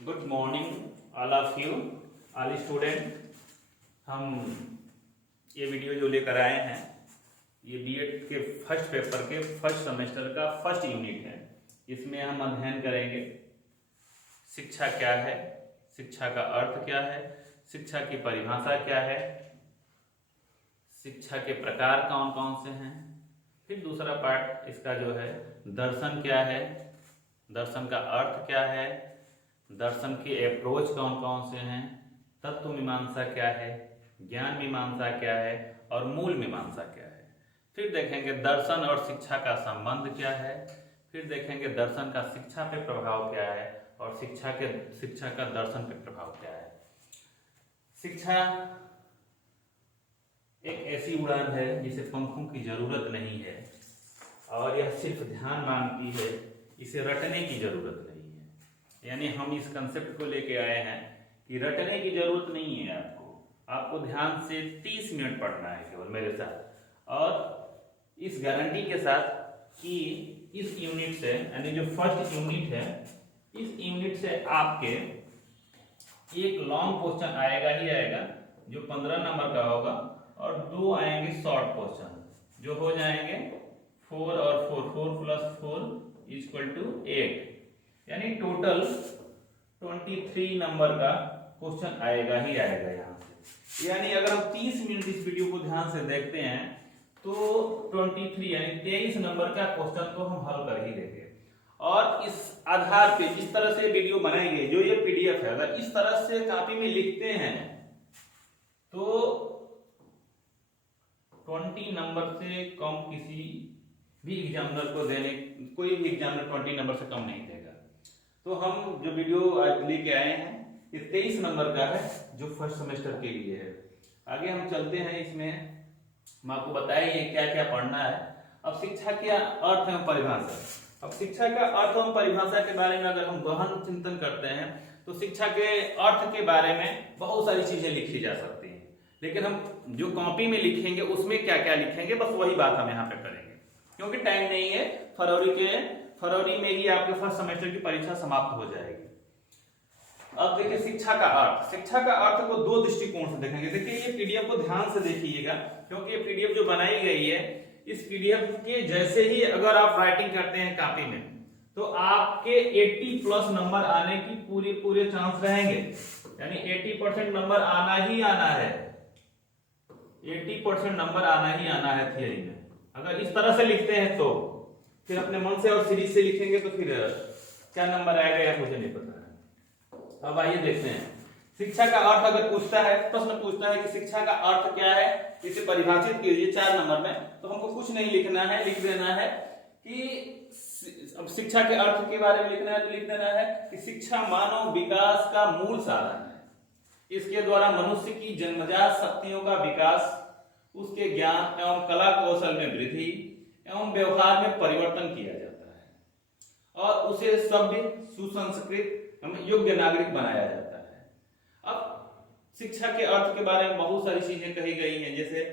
Good morning all of you all student. हम ये video जो लेकर आए हैं ये बीएड के फर्स्ट पेपर के फर्स्ट सेमेस्टर का फर्स्ट यूनिट है। इसमें हम अध्ययन करेंगे शिक्षा क्या है, शिक्षा का अर्थ क्या है, शिक्षा की परिभाषा क्या है, शिक्षा के प्रकार कौन कौन से हैं। फिर दूसरा पार्ट इसका जो है दर्शन क्या है, दर्शन का अर्थ क्या है, दर्शन के अप्रोच कौन कौन से हैं, तत्व मीमांसा क्या है, ज्ञान मीमांसा क्या है और मूल मीमांसा क्या है। फिर देखेंगे दर्शन और शिक्षा का संबंध क्या है। फिर देखेंगे दर्शन का शिक्षा पे प्रभाव क्या है और शिक्षा का दर्शन पे प्रभाव क्या है। शिक्षा एक ऐसी उड़ान है जिसे पंखों की जरूरत नहीं है और यह सिर्फ ध्यान मांगती है, इसे रटने की जरूरत नहीं है। यानी हम इस कंसेप्ट को लेके आए हैं कि रटने की जरूरत नहीं है, आपको ध्यान से 30 मिनट पढ़ना है केवल मेरे साथ, और इस गारंटी के साथ कि इस यूनिट से यानी जो फर्स्ट यूनिट है इस यूनिट से आपके एक लॉन्ग क्वेश्चन आएगा ही आएगा जो 15 नंबर का होगा और 2 आएंगे शॉर्ट क्वेश्चन जो हो जाएंगे 4 और 4 प्लस 4 इक्वल टू 8, यानी टोटल 23 नंबर का क्वेश्चन आएगा ही आएगा यहाँ से। यानी अगर हम 30 मिनट इस वीडियो को ध्यान से देखते हैं तो 23 यानी 23 नंबर का क्वेश्चन तो हम हल कर ही देंगे। और इस आधार पे जिस तरह से वीडियो बनाएंगे, जो ये पीडीएफ है, अगर इस तरह से कॉपी में लिखते हैं तो 20 नंबर से कम किसी भी एग्जामिनर को देने, कोई भी एग्जामिनर 20 नंबर से कम नहीं देगा। तो हम जो वीडियो आज लेके आए हैं ये 23 नंबर का है जो फर्स्ट सेमेस्टर के लिए है। आगे हम चलते हैं, इसमें हम आपको बताइए क्या क्या पढ़ना है। अब शिक्षा के अर्थ एवं परिभाषा। अब शिक्षा का अर्थ एवं परिभाषा के बारे में अगर हम गहन चिंतन करते हैं तो शिक्षा के अर्थ के बारे में बहुत सारी चीजें लिखी जा सकती हैं, लेकिन हम जो कॉपी में लिखेंगे उसमें क्या क्या लिखेंगे बस वही बात हम यहाँ पे करेंगे क्योंकि टाइम नहीं है। फरवरी में ही आपके फर्स्ट सेमेस्टर की परीक्षा समाप्त हो जाएगी। अब देखिए शिक्षा का अर्थ। शिक्षा का अर्थ को 2 दृष्टिकोण से देखेंगे। देखिए ये पीडीएफ को ध्यान से देखिएगा क्योंकि ये पीडीएफ जो बनाई गई है इस पीडीएफ के जैसे ही अगर आप राइटिंग करते हैं कॉपी में तो आपके 80+ नंबर आने की पूरे चांस रहेंगे। यानी 80% नंबर आना ही आना है, 80% नंबर आना ही आना है थियरी में। अगर इस तरह से लिखते हैं तो फिर अपने मन से और सीरीज से लिखेंगे तो फिर क्या नंबर आएगा या मुझे नहीं पता है। अब आइए देखते हैं शिक्षा का अर्थ। अगर पूछता है, प्रश्न पूछता है कि शिक्षा का अर्थ क्या है, इसे परिभाषित कीजिए 4 नंबर में, तो हमको कुछ नहीं लिखना है, लिख देना है कि अब शिक्षा के अर्थ के बारे में लिखना है तो लिख देना है कि शिक्षा मानव विकास का मूल साधन है। इसके द्वारा मनुष्य की जन्मजात शक्तियों का विकास, उसके ज्ञान एवं कला कौशल में वृद्धि एवं व्यवहार में परिवर्तन किया जाता है और उसे सभ्य, सुसंस्कृत एवं योग्य नागरिक बनाया जाता है। अब शिक्षा के अर्थ के बारे में बहुत सारी चीजें कही गई हैं, जैसे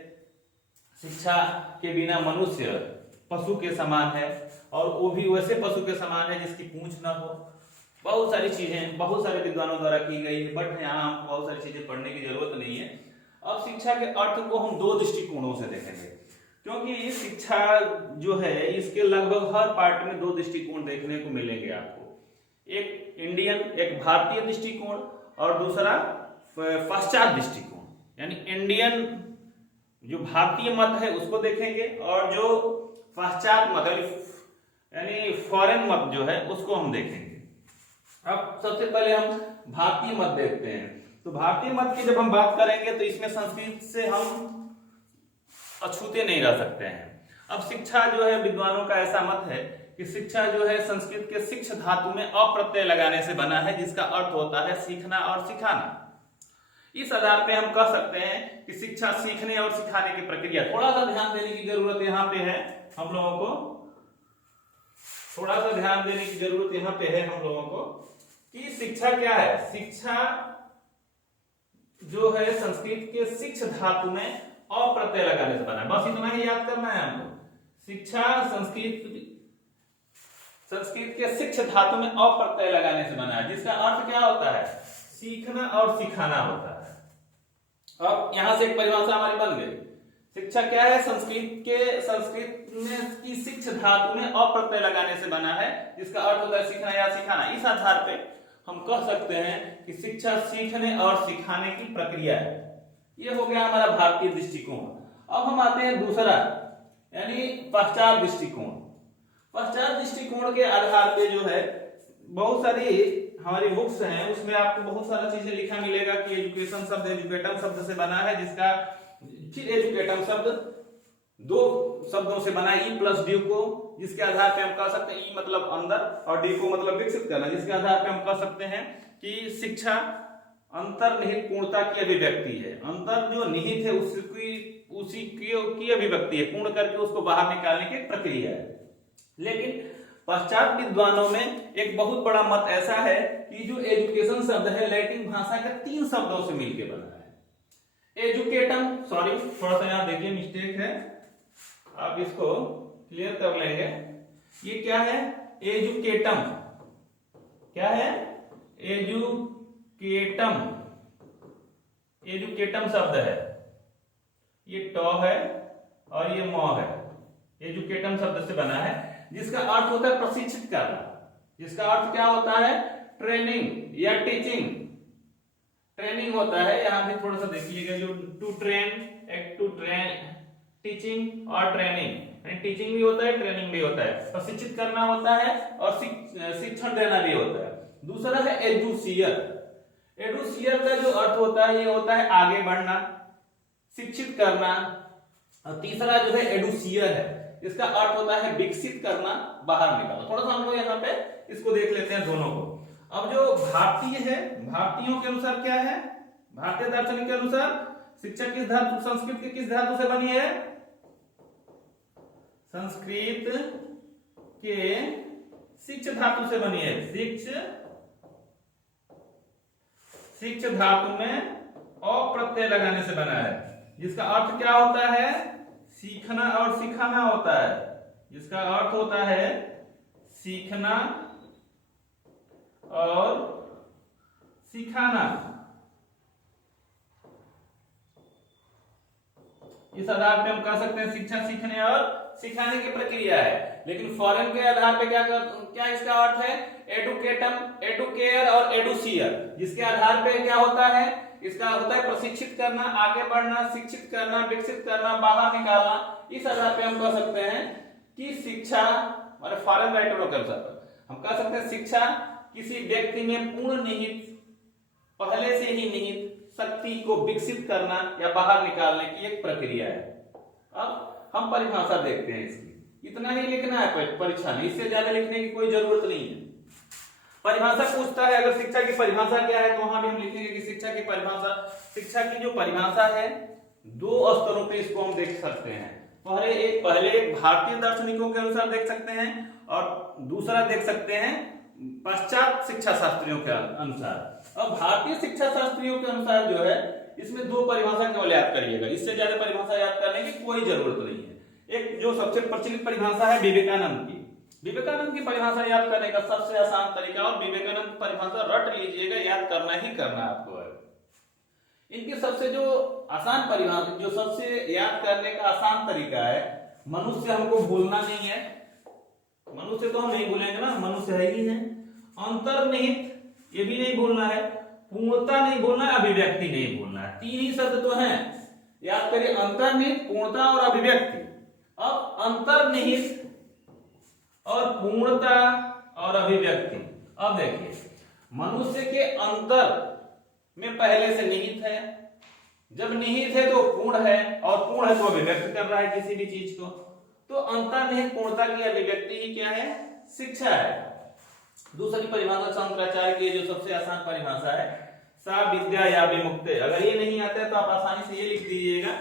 शिक्षा के बिना मनुष्य पशु के समान है और वो भी वैसे पशु के समान है जिसकी पूंछ ना हो। बहुत सारी चीजें बहुत सारे विद्वानों द्वारा की गई है, बट यहाँ बहुत सारी चीजें पढ़ने की जरूरत नहीं है। अब शिक्षा के अर्थ को हम 2 दृष्टिकोणों से देखेंगे क्योंकि ये शिक्षा जो है इसके लगभग हर पार्ट में 2 दृष्टिकोण देखने को मिलेंगे आपको। एक इंडियन, एक भारतीय दृष्टिकोण और दूसरा पाश्चात्य दृष्टिकोण। यानी इंडियन जो भारतीय मत है उसको देखेंगे और जो पाश्चात्य मत यानी फॉरेन मत जो है उसको हम देखेंगे। अब सबसे पहले हम भारतीय मत देखते हैं। तो भारतीय मत की जब हम बात करेंगे तो इसमें संस्कृत से हम अछूते नहीं रह सकते हैं। अब शिक्षा जो है विद्वानों का ऐसा मत है कि शिक्षा जो है संस्कृत के शिक्ष धातु में अप्रत्यय लगाने से बना है जिसका अर्थ होता है सीखना और सिखाना। इस आधार पे हम कह सकते हैं कि शिक्षा सीखने और सिखाने की प्रक्रिया। थोड़ा सा ध्यान देने की जरूरत यहाँ पे है हम लोगों को, थोड़ा सा ध्यान देने की जरूरत यहाँ पे है हम लोगों को कि शिक्षा क्या है। शिक्षा जो है संस्कृत के शिक्ष धातु में अप्रत्यय लगाने से बना है, बस इतना ही याद करना है हमको। शिक्षा संस्कृत संस्कृत के शिक्ष धातु में अ प्रत्यय लगाने से बना है, जिसका अर्थ क्या होता है? सीखना और सिखाना होता है। अब यहां से एक परिभाषा हमारी बन गई। शिक्षा क्या है? संस्कृत में की शिक्ष धातु में अ प्रत्यय लगाने से बना है, जिसका अर्थ होता है सीखना या सिखाना। इस आधार पे हम कह सकते हैं कि शिक्षा सीखने और सिखाने की प्रक्रिया है। ये हो गया हमारा भारतीय दृष्टिकोण। अब हम आते हैं दूसरा, यानी पश्चात दृष्टिकोण। पश्चात दृष्टिकोण के आधार पे जो है बहुत सारी हमारी बुक्स हैं, उसमें आपको बहुत सारा चीजें लिखा मिलेगा कि एजुकेशन शब्द एजुकेटम शब्द से बना है, जिसका फिर एजुकेटम शब्द दो शब्दों से बना है, ई प्लस ड्यू को, जिसके आधार पे हम कह सकते हैं ई मतलब अंदर और ड्यू को मतलब विकसित करना, जिसके आधार पे हम कह सकते हैं कि शिक्षा अंतर्निहित पूर्णता की अभिव्यक्ति है। अंतर जो निहित है उसी की अभिव्यक्ति है, पूर्ण करके उसको बाहर निकालने की एक प्रक्रिया है। लेकिन पश्चात विद्वानों में एक बहुत बड़ा मत ऐसा है कि जो एजुकेशन शब्द है लैटिन भाषा के 3 शब्दों से मिलकर बना है। एजुकेटम, सॉरी थोड़ा सा यहां देखिए मिस्टेक है, आप इसको क्लियर कर लेंगे। ये क्या है? एजुकेटम। क्या है? एजुकेटम। एजुकेटम शब्द है, ये ट है और ये म है। एजुकेटम शब्द से बना है, जिसका अर्थ होता है प्रशिक्षित करना। जिसका अर्थ क्या होता है? ट्रेनिंग या टीचिंग। ट्रेनिंग होता है, यहां भी थोड़ा सा देखिएगा, जो टू ट्रेन, एक टू ट्रेन, टीचिंग और ट्रेनिंग। टीचिंग भी होता है, ट्रेनिंग भी होता है, प्रशिक्षित करना होता है और शिक्षण देना भी होता है। दूसरा है एडुसियर। एडुसियर का जो अर्थ होता है ये होता है आगे बढ़ना, शिक्षित करना। और तीसरा जो है एडुसियर है, इसका अर्थ होता है विकसित करना, बाहर निकालना। थोड़ा सा हम लोग यहाँ पे इसको देख लेते हैं दोनों को। अब जो भारतीय है, भारतीयों के अनुसार क्या है? भारतीय दार्शनिक के अनुसार शिक्षा किस धातु, संस्कृत की किस धातु से बनी है? संस्कृत के शिक्ष धातु से बनी है। शिक्ष धातु में अ प्रत्यय लगाने से बना है, जिसका अर्थ क्या होता है? सीखना और सिखाना होता है। जिसका अर्थ होता है सीखना और सिखाना। इस आधार पे हम कह सकते हैं शिक्षा सीखने और सिखाने की प्रक्रिया है। लेकिन फॉरेन के आधार पे क्या इसका अर्थ है? एडुकेटम, एडुकेयर और एडुसियर। जिसके आधार पे क्या होता है? इसका होता है प्रशिक्षित करना, आगे बढ़ना, शिक्षित करना, विकसित करना, बाहर निकालना। इस आधार पे हम कह सकते हैं कि शिक्षा, और फॉरेन राइटरों के अनुसार हम कह सकते हैं शिक्षा किसी व्यक्ति में पूर्ण निहित, पहले से ही निहित शक्ति को विकसित करना या बाहर निकालने की एक प्रक्रिया है। अब हम परिभाषा देखते हैं इसकी। इतना ही लिखना है परीक्षा में, इससे ज्यादा लिखने की कोई जरूरत नहीं है। परिभाषा पूछता है अगर शिक्षा की परिभाषा क्या है, तो वहां भी हम लिखेंगे कि शिक्षा की परिभाषा, शिक्षा की जो परिभाषा है 2 स्तरों पे इसको हम देख सकते हैं। पहले एक भारतीय दार्शनिकों के अनुसार देख सकते हैं और दूसरा देख सकते हैं पश्चात शिक्षा शास्त्रियों के अनुसार। अब भारतीय शिक्षा शास्त्रियों के अनुसार जो है इसमें 2 परिभाषा केवल याद करिएगा, इससे ज्यादा परिभाषा याद करने की कोई जरूरत नहीं है। एक जो सबसे प्रचलित परिभाषा है विवेकानंद की। विवेकानंद की परिभाषा याद करने का सबसे आसान तरीका, और विवेकानंद की परिभाषा रट लीजिएगा, याद करना ही करना आपको है। इनकी सबसे जो आसान परिभाषा, जो सबसे याद करने का आसान तरीका है, मनुष्य हमको भूलना नहीं है, मनुष्य तो हम नहीं भूलेंगे ना, मनुष्य है ही है। अंतर्निहित ये भी नहीं भूलना है, पूर्णता नहीं भूलना है, अभिव्यक्ति नहीं भूलना है। 3 ही शब्द तो हैं, याद करिए, अंतर्निहित, पूर्णता और अभिव्यक्ति। अब अंतर्निहित और पूर्णता और अभिव्यक्ति। अब देखिए, मनुष्य के अंतर में पहले से निहित है, जब निहित है तो पूर्ण है, और पूर्ण है तो अभिव्यक्त कर रहा है किसी भी चीज को। तो अंतर्निहित पूर्णता की अभिव्यक्ति ही क्या है? शिक्षा है। दूसरी परिभाषा शंकराचार्य की जो सबसे आसान परिभाषा है, सा विद्या या विमुक्ति। अगर ये नहीं आता है तो आप आसानी से ये लिख दीजिएगा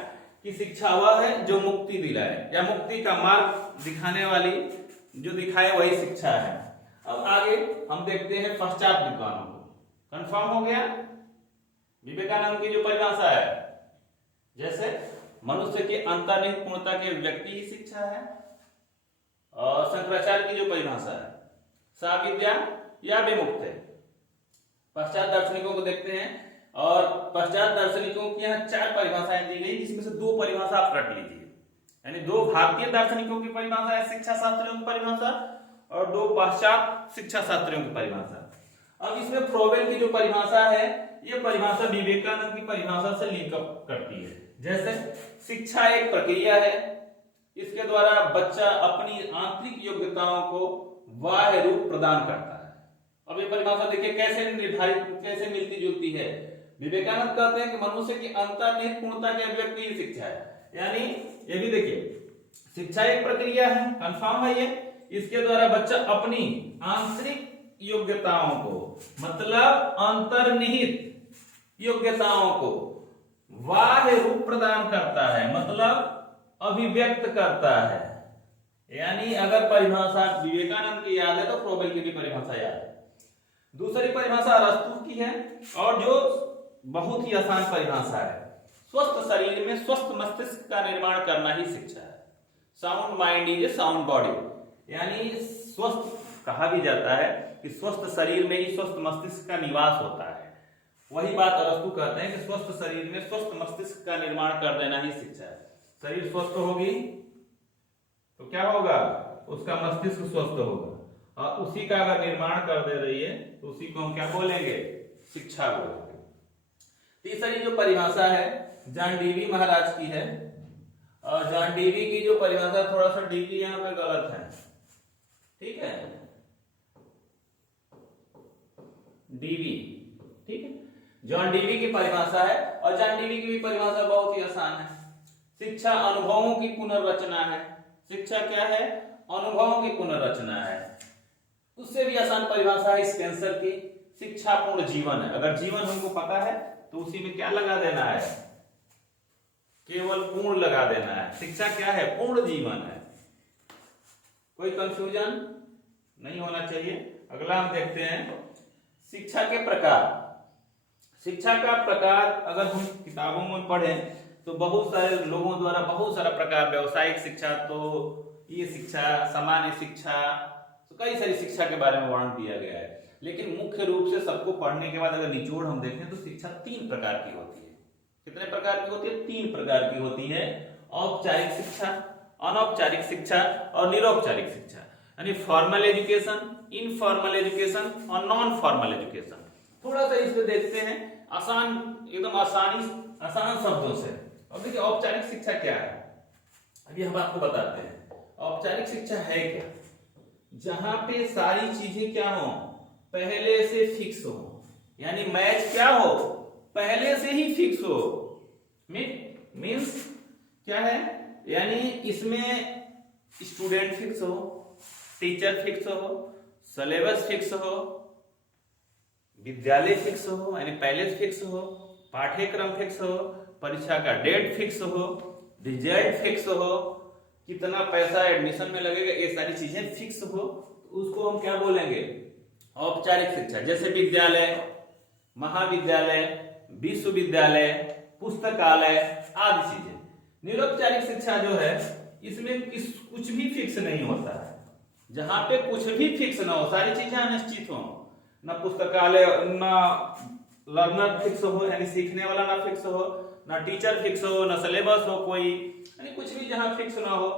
कि शिक्षा वह है जो मुक्ति दिलाए, या मुक्ति का मार्ग दिखाने वाली जो दिखाए वही शिक्षा है। अब आगे हम देखते हैं पश्चात विद्वानों को। कंफर्म हो गया? विवेकानंद की जो परिभाषा है, जैसे मनुष्य के अंतर्निहित पूर्णता के व्यक्ति ही शिक्षा है, और शंकराचार्य की जो परिभाषा है साविद्या या विमुक्त है। पश्चात दार्शनिकों को देखते हैं, और पश्चात दार्शनिकों की यहाँ 4 परिभाषाएं दी गई, जिसमें से 2 परिभाषा आप रट लीजिए। यानी 2 भारतीय दार्शनिकों की परिभाषा है शिक्षा शास्त्रियों की परिभाषा, और 2 पश्चात शिक्षा शास्त्रियों की परिभाषा। अब इसमें फ्रोबेल की जो परिभाषा है, ये परिभाषा विवेकानंद की परिभाषा से लिंकअप करती है। जैसे शिक्षा एक प्रक्रिया है, इसके द्वारा बच्चा अपनी आंतरिक योग्यताओं को बाह्य रूप प्रदान करता है। अब ये परिभाषा देखिए कैसे निर्धारित, कैसे मिलती जुलती है। विवेकानंद कहते हैं कि मनुष्य की अंतर्निहित पूर्णता की अभिव्यक्ति ही शिक्षा है। यानी ये भी देखिए, शिक्षा एक प्रक्रिया है, कंफर्म है ये, इसके द्वारा बच्चा अपनी आंतरिक योग्यताओं को, मतलब अंतर्निहित योग्यताओं को बाह्य रूप प्रदान करता है, मतलब अभिव्यक्त करता है। यानी अगर परिभाषा विवेकानंद की याद है तो फ्रोबेल की भी परिभाषा याद है। दूसरी परिभाषा अरस्तू की है, और जो बहुत ही आसान परिभाषा है, स्वस्थ शरीर में स्वस्थ मस्तिष्क का निर्माण करना ही शिक्षा है। Sound mind is a sound body. यानी स्वस्थ कहा भी जाता है कि स्वस्थ शरीर में ही स्वस्थ मस्तिष्क का निवास होता है। वही बात अरस्तू कहते हैं कि स्वस्थ शरीर में स्वस्थ मस्तिष्क का निर्माण कर देना ही शिक्षा है। शरीर स्वस्थ होगी तो क्या होगा, उसका मस्तिष्क स्वस्थ होगा, और उसी का अगर निर्माण कर दे रही है तो उसी को हम क्या बोलेंगे, शिक्षा बोलेंगे। तीसरी जो परिभाषा है जॉन डीवी महाराज की है, और जॉन डीवी की जो परिभाषा, थोड़ा सा डीवी यहाँ पे गलत है, ठीक है, डीवी, ठीक है, जॉन डीवी की परिभाषा है, और जॉन डीवी की भी परिभाषा बहुत ही आसान है। शिक्षा अनुभवों की पुनर्रचना है। शिक्षा क्या है, अनुभवों की पुनर्रचना है। उससे भी आसान परिभाषा है स्पेंसर की, शिक्षा पूर्ण जीवन है। अगर जीवन हमको पता है तो उसी में क्या लगा देना है, केवल पूर्ण लगा देना है। शिक्षा क्या है, पूर्ण जीवन है। कोई कंफ्यूजन नहीं होना चाहिए। अगला हम देखते हैं शिक्षा के प्रकार। शिक्षा का प्रकार अगर हम किताबों में पढ़ें तो बहुत सारे लोगों द्वारा बहुत सारा प्रकार, व्यवसायिक शिक्षा, तो ये शिक्षा, सामान्य शिक्षा, तो कई सारी शिक्षा के बारे में वर्णन दिया गया है। लेकिन मुख्य रूप से सबको पढ़ने के बाद अगर निचोड़ हम देखें तो शिक्षा 3 प्रकार की होती है। कितने प्रकार की होती है, 3 प्रकार की होती है। औपचारिक शिक्षा, अनौपचारिक शिक्षा और निरौपचारिक शिक्षा। यानी फॉर्मल एजुकेशन, इनफॉर्मल एजुकेशन और नॉन फॉर्मल एजुकेशन। थोड़ा सा इसमें देखते हैं आसान, एकदम आसान शब्दों से। अब देखिए औपचारिक शिक्षा क्या है, अभी हम आपको बताते हैं। औपचारिक शिक्षा है क्या, जहां पे सारी चीजें क्या हो, पहले से फिक्स हो। यानी मैच क्या हो, पहले से ही फिक्स हो। मीन्स क्या है, यानी इसमें स्टूडेंट फिक्स हो, टीचर फिक्स हो, सिलेबस फिक्स हो, विद्यालय फिक्स हो, यानी पैलेस फिक्स हो, पाठ्यक्रम फिक्स हो, परीक्षा का डेट फिक्स हो, रिजल्ट फिक्स हो, कितना पैसा एडमिशन में लगेगा, ये सारी चीजें फिक्स हो, तो उसको हम क्या बोलेंगे, औपचारिक शिक्षा। जैसे विद्यालय, महाविद्यालय, विश्वविद्यालय, पुस्तकालय आदि चीजें। निरौपचारिक शिक्षा जो है इसमें कुछ भी फिक्स नहीं होता है। जहां पे कुछ भी फिक्स ना हो, सारी चीजें अनिश्चित हो, ना पुस्तकालय, ना लर्नर फिक्स हो, यानी सीखने वाला ना फिक्स हो, ना टीचर फिक्स हो, ना सिलेबस हो कोई, यानी कुछ भी जहां फिक्स ना हो,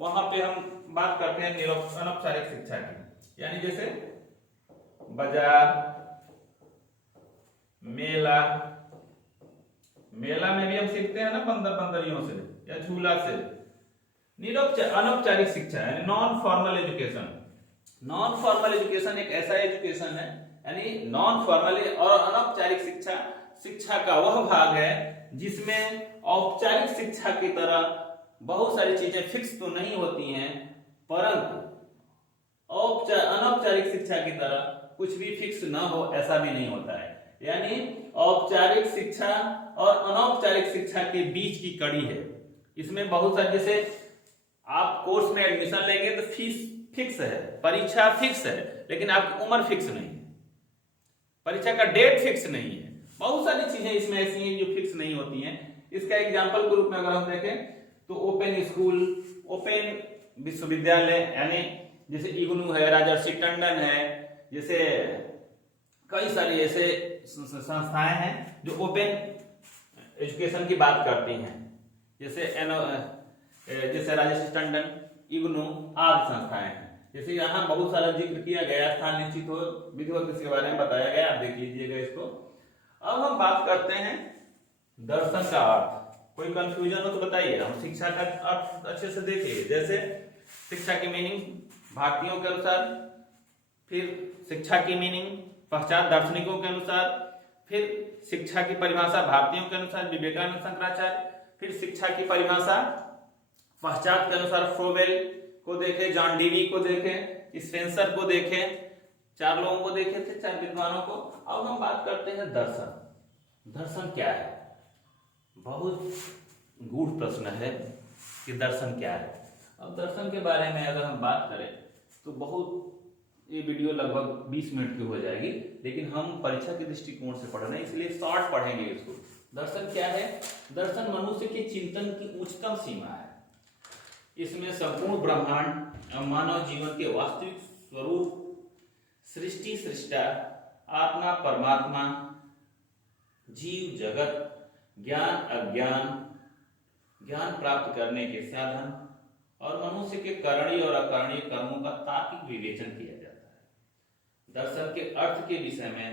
वहां पे हम बात करते हैं अनौपचारिक शिक्षा की। यानी जैसे बाजार, मेला में भी हम सीखते हैं ना बंदरियों से या झूला से। अनौपचारिक शिक्षा यानी non formal education. Non formal education एक ऐसा एजुकेशन है, यानी नॉन फॉर्मल और अनौपचारिक शिक्षा का वह भाग है जिसमें औपचारिक शिक्षा की तरह बहुत सारी चीजें फिक्स तो नहीं होती हैं, परंतु अनौपचारिक शिक्षा की तरह कुछ भी फिक्स ना हो ऐसा भी नहीं होता है। यानी औपचारिक शिक्षा और अनौपचारिक शिक्षा के बीच की कड़ी है। इसमें बहुत सारे, जैसे आप कोर्स में एडमिशन लेंगे तो फीस फिक्स है, परीक्षा फिक्स है, लेकिन आपकी उम्र फिक्स नहीं है, परीक्षा का डेट फिक्स नहीं है। बहुत सारी चीजें इसमें ऐसी हैं जो फिक्स नहीं होती हैं। इसका एग्जाम्पल के रूप में अगर हम देखें तो ओपन स्कूल, ओपन विश्वविद्यालय, यानी जैसे इग्नू है, राजर्षि टंडन है, जैसे कई सारी ऐसे संस्थाएं हैं जो ओपन एजुकेशन की बात करती हैं, जैसे राजर्षि टंडन, इग्नू आदि संस्थाएं हैं। जैसे यहाँ बहुत सारा जिक्र किया गया, स्थान निश्चित हो, विधिवत इसके बारे में बताया गया, आप देख लीजिएगा इसको। अब हम बात करते हैं दर्शन का अर्थ। कोई कंफ्यूजन हो तो बताइए। हम शिक्षा का अर्थ अच्छे से देखिए। जैसे शिक्षा की मीनिंग भारतीयों के अनुसार, फिर शिक्षा की मीनिंग पश्चात दार्शनिकों के अनुसार, फिर शिक्षा की परिभाषा भारतीयों के अनुसार विवेकानंद शंकराचार्य, फिर शिक्षा की परिभाषा पश्चात के अनुसार फ्रोबेल को देखे, जॉन डीवी को देखे, स्पेंसर को देखे, 4 लोगों को देखे थे, 4 विद्वानों को। अब हम बात करते हैं दर्शन। दर्शन क्या है? बहुत गूढ़ प्रश्न है कि दर्शन क्या है। अब दर्शन के बारे में अगर हम बात करें तो बहुत, ये वीडियो लगभग 20 मिनट की हो जाएगी, लेकिन हम परीक्षा के दृष्टिकोण से पढ़ रहे हैं इसलिए शॉर्ट पढ़ेंगे इसको। दर्शन क्या है? दर्शन मनुष्य के चिंतन की उच्चतम सीमा है। इसमें संपूर्ण ब्रह्मांड और मानव जीवन के वास्तविक स्वरूप, सृष्टि सृष्टा, आत्मा परमात्मा, जीव जगत, ज्ञान अज्ञान, ज्ञान प्राप्त करने के साधन और मनुष्य के करणीय और अकरणीय कर्मों का तार्किक विवेचन किया जाता है। दर्शन के अर्थ के विषय में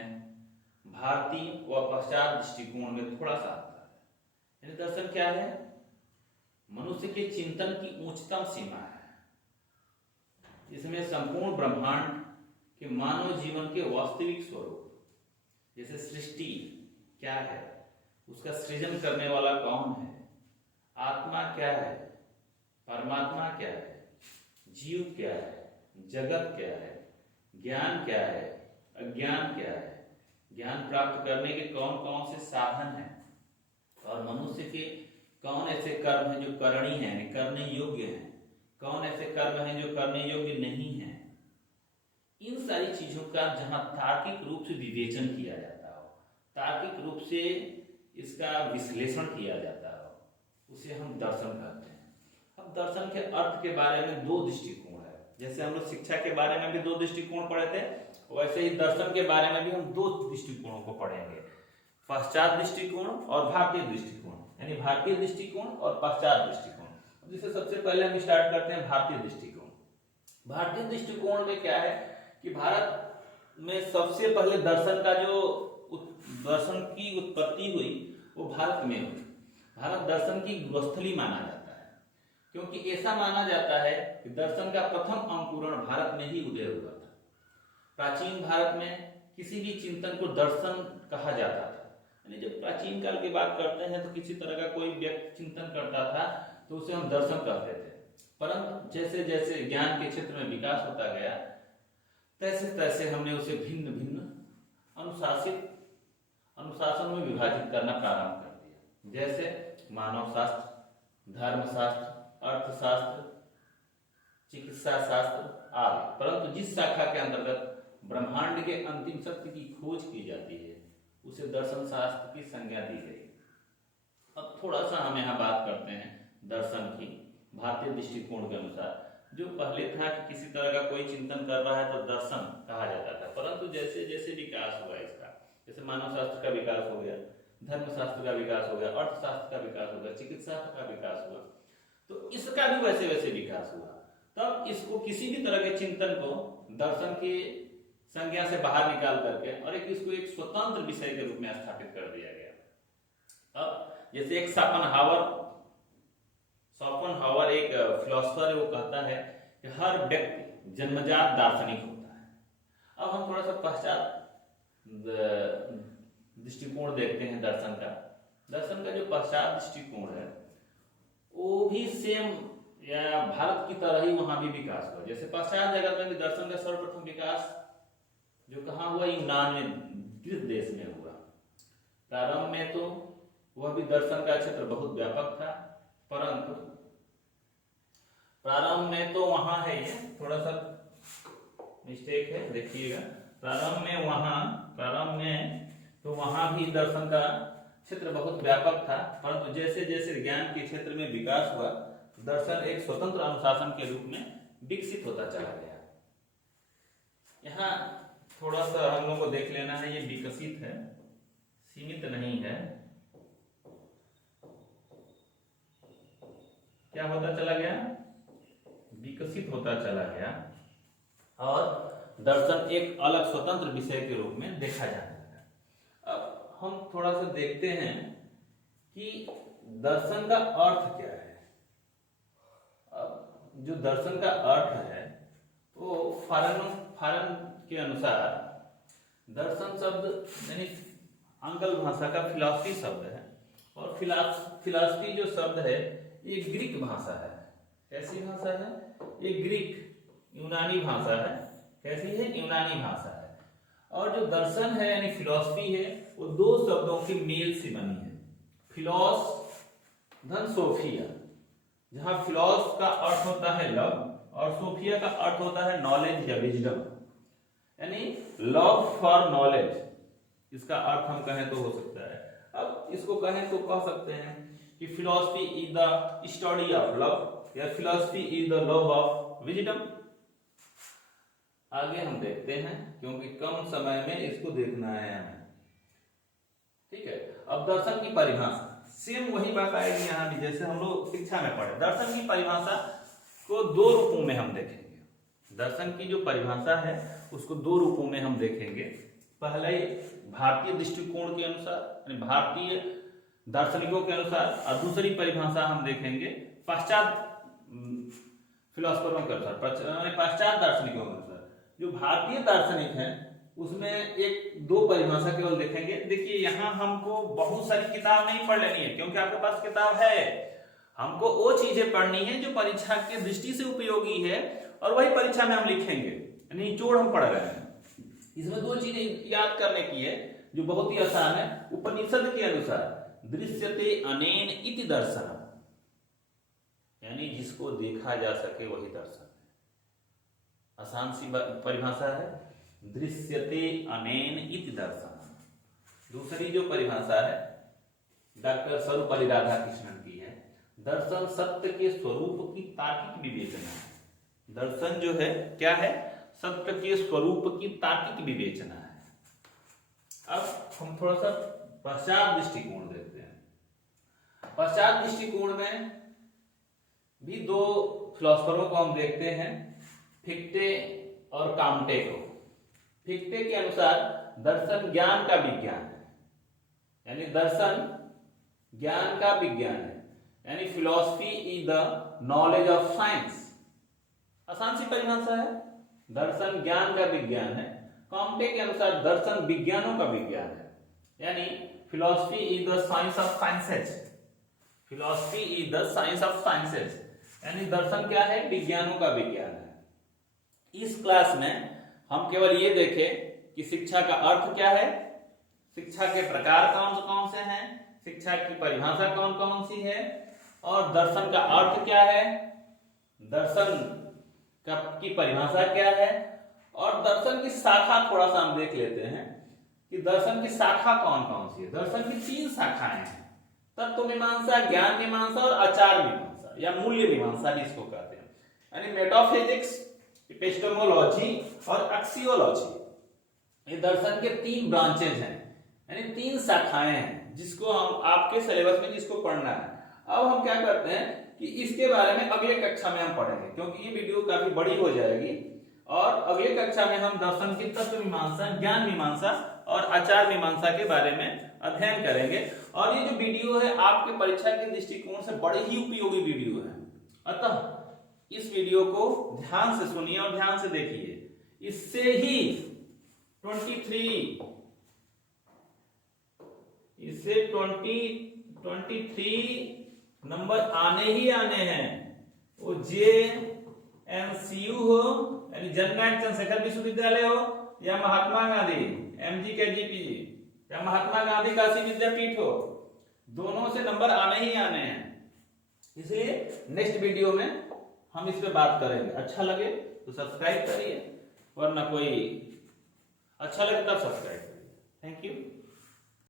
भारतीय व पश्चात दृष्टिकोण में थोड़ा सा अंतर है। यानी दर्शन क्या है? मनुष्य के चिंतन की उच्चतम सीमा है। इसमें संपूर्ण ब्रह्मांड के मानव जीवन के वास्तविक स्वरूप, जैसे सृष्टि क्या है, उसका सृजन करने वाला कौन है, आत्मा क्या है, परमात्मा क्या है, जीव क्या है, जगत क्या है, ज्ञान क्या है, अज्ञान क्या है, ज्ञान प्राप्त करने के कौन कौन से साधन हैं, और मनुष्य के कौन ऐसे कर्म हैं जो करणी हैं, करने योग्य हैं, कौन ऐसे कर्म हैं जो करने योग्य नहीं हैं। इन सारी चीजों का जहां तार्किक रूप से विवेचन किया जाता हो, तार्किक रूप से इसका विश्लेषण किया जाता हो, उसे हम दर्शन कहते हैं। अब दर्शन के अर्थ के बारे में 2 दृष्टिकोण है। जैसे हम लोग शिक्षा के बारे में भी 2 दृष्टिकोण पढ़े थे, वैसे ही दर्शन के बारे में भी हम 2 दृष्टिकोणों को पढ़ेंगे, पश्चात दृष्टिकोण और भारतीय दृष्टिकोण, यानी भारतीय दृष्टिकोण और पश्चात दृष्टिकोण। जिसे सबसे पहले हम स्टार्ट करते हैं भारतीय दृष्टिकोण। भारतीय दृष्टिकोण में क्या है कि भारत में सबसे पहले दर्शन की उत्पत्ति हुई वो भारत में हुई। भारत दर्शन की गुरुस्थली माना जाता है, क्योंकि ऐसा माना जाता है कि दर्शन का प्रथम अंकुरण भारत में ही उदय हुआ था। प्राचीन भारत में किसी भी चिंतन को दर्शन कहा जाता था। यानी जब प्राचीन काल की बात करते हैं तो किसी तरह का कोई व्यक्ति चिंतन करता था तो उसे हम दर्शन कहते थे। परंतु जैसे जैसे ज्ञान के क्षेत्र में विकास होता गया, तैसे तैसे हमने उसे भिन्न भिन्न अनुशासन में विभाजित करना प्रारंभ कर दिया। जैसे मानव शास्त्र, धर्मशास्त्र, अर्थशास्त्र, चिकित्सा शास्त्र आदि। परंतु जिस शाखा के अंतर्गत ब्रह्मांड के अंतिम सत्य की खोज की जाती है उसे दर्शन शास्त्र की संज्ञा दी गई। अब थोड़ा सा हम यहाँ बात करते हैं दर्शन की भारतीय दृष्टिकोण के अनुसार। जो पहले था कि किसी तरह का कोई चिंतन कर रहा है तो दर्शन कहा जाता था, परंतु जैसे जैसे विकास हुआ इसका, जैसे मानव शास्त्र का विकास हो गया, धर्मशास्त्र का विकास हो गया, अर्थशास्त्र का विकास हो गया, चिकित्सा का विकास हुआ, तो इसका भी वैसे वैसे विकास हुआ। तब इसको किसी भी तरह के चिंतन को दर्शन की संज्ञा से बाहर निकाल करके और इसको एक स्वतंत्र विषय के रूप में स्थापित कर दिया गया। अब जैसे एक शोपेनहावर एक फिलोसोफर है, वो कहता है कि हर व्यक्ति जन्मजात दार्शनिक होता है। अब हम थोड़ा सा पश्चात दृष्टिकोण देखते हैं दर्शन का। दर्शन का जो पश्चात दृष्टिकोण है वो भी सेम या भारत की तरह ही वहां भी विकास हुआ। जैसे पश्चात जगत में भी दर्शन का सर्वप्रथम विकास जो कहाँ हुआ, यूनान में, ग्रीस देश में हुआ। प्रारंभ में तो वह भी दर्शन का क्षेत्र बहुत व्यापक था, परंतु प्रारंभ में तो वहां है, ये थोड़ा सा मिस्टेक है, देखिएगा। प्रारंभ में तो वहां भी दर्शन का क्षेत्र बहुत व्यापक था, परंतु जैसे जैसे ज्ञान के क्षेत्र में विकास हुआ दर्शन एक स्वतंत्र अनुशासन के रूप में विकसित होता चला गया। यहाँ थोड़ा सा हम लोग को देख लेना है, ये विकसित है, सीमित नहीं है। क्या होता चला गया? विकसित होता चला गया और दर्शन एक अलग स्वतंत्र विषय के रूप में देखा जाने लगा। अब हम थोड़ा सा देखते हैं कि दर्शन का अर्थ क्या है। अब जो दर्शन का अर्थ है वो फारन के अनुसार दर्शन शब्द यानी आंग्ल भाषा का फिलॉसफी शब्द है, और फिलॉसफी जो शब्द है ये ग्रीक भाषा है। कैसी भाषा है? ये ग्रीक यूनानी भाषा है। कैसी है? यूनानी भाषा है। और जो दर्शन है यानी फिलॉसफी है वो दो शब्दों के मेल से बनी है, फिलॉस धन सोफिया, जहां फिलॉस का अर्थ होता है लव और सोफिया का अर्थ होता है नॉलेज या विजडम, यानी लव फॉर नॉलेज। इसका अर्थ हम कहें तो हो सकता है, अब इसको कहें तो कह सकते हैं कि philosophy is the study of love या philosophy is the love of wisdom. आगे हम देखते हैं क्योंकि कम समय में इसको देखना है हमें। ठीक है, अब दर्शन की परिभाषा सेम वही बात आएगी यहाँ भी जैसे हम लोग शिक्षा में पढ़े। दर्शन की परिभाषा को दो रूपों में हम देखेंगे। दर्शन की जो परिभाषा है उसको दो रूपों में हम देखेंगे। पहले भारतीय दृष्टिकोण के अनुसार यानी भारतीय दार्शनिकों के अनुसार, और दूसरी परिभाषा हम देखेंगे पाश्चात्य फिलोसफरों के अनुसार, पाश्चात्य दार्शनिकों के अनुसार। जो भारतीय दार्शनिक हैं उसमें एक दो परिभाषा केवल देखेंगे। देखिए यहाँ हमको बहुत सारी किताब नहीं पढ़ लेनी है क्योंकि आपके पास किताब है। हमको वो चीजें पढ़नी है जो परीक्षा की दृष्टि से उपयोगी है और वही परीक्षा में हम लिखेंगे, निचोड़ हम पढ़ रहे हैं। इसमें दो चीजें याद करने की है जो बहुत ही आसान है। उपनिषद के अनुसार दृश्यते अनेन इति दर्शन, यानी जिसको देखा जा सके वही दर्शन है। आसान सी परिभाषा है, दृश्यते अनेन इति दर्शन। दूसरी जो परिभाषा है डॉक्टर सर्वपल्ली राधाकृष्णन की है, दर्शन सत्य के स्वरूप की तार्किक विवेचना है। दर्शन जो है क्या है? सत्य के स्वरूप की तार्किक विवेचना है। अब हम थोड़ा सा पश्चात दृष्टिकोण देखते हैं। पश्चात दृष्टिकोण में भी दो फिलोसफरों को हम देखते हैं, फिक्टे और काम्टे को। फिक्टे के अनुसार दर्शन ज्ञान का विज्ञान है, यानी दर्शन ज्ञान का विज्ञान है, यानी philosophy is the knowledge of science. आसान सी परिभाषा है, दर्शन ज्ञान का विज्ञान है। काम्टे के अनुसार दर्शन विज्ञानों का विज्ञान है, यानी philosophy is the science of sciences. Philosophy is the science of sciences, यानी दर्शन क्या है? विज्ञानों का विज्ञान है। इस क्लास में हम केवल ये देखें कि शिक्षा का अर्थ क्या है, शिक्षा के प्रकार कौन कौन से हैं, शिक्षा की परिभाषा कौन कौन सी है, और दर्शन का अर्थ क्या है, दर्शन की परिभाषा क्या है, और दर्शन की शाखा थोड़ा सा हम देख लेते हैं कि दर्शन की शाखा कौन कौन सी है। दर्शन की तीन शाखाएं हैं, तत्व मीमांसा, ज्ञान मीमांसा और आचार मीमांसा या मूल्य मीमांसा भी इसको कहते हैं, यानी मेटाफिजिक्स, एपिस्टेमोलॉजी और एक्सियोलॉजी। ये दर्शन के तीन ब्रांचेज हैं, यानी तीन शाखाएं हैं जिसको हम आपके सिलेबस में जिसको पढ़ना है। अब हम क्या करते हैं कि इसके बारे में अगले कक्षा में हम पढ़ेंगे क्योंकि ये वीडियो काफी बड़ी हो जाएगी, और अगले कक्षा में हम दर्शन की तत्व मीमांसा, ज्ञान मीमांसा और आचार मीमांसा के बारे में अध्ययन करेंगे। और ये जो वीडियो है आपके परीक्षा के दृष्टिकोण से बड़े ही उपयोगी वीडियो है, अतः इस वीडियो को ध्यान से सुनिए और ध्यान से देखिए। इससे ही 23 नंबर आने ही आने हैं। वो JNCU हो यानी जननायक चंद्रशेखर विश्वविद्यालय हो या महात्मा गांधी MGKGP या महात्मा गांधी काशी विद्यापीठ हो, दोनों से नंबर आने ही आने हैं। इसलिए नेक्स्ट वीडियो में हम इस पे बात करेंगे। अच्छा लगे तो सब्सक्राइब करिए, वरना कोई अच्छा लगे तब सब्सक्राइब करिए। Thank you.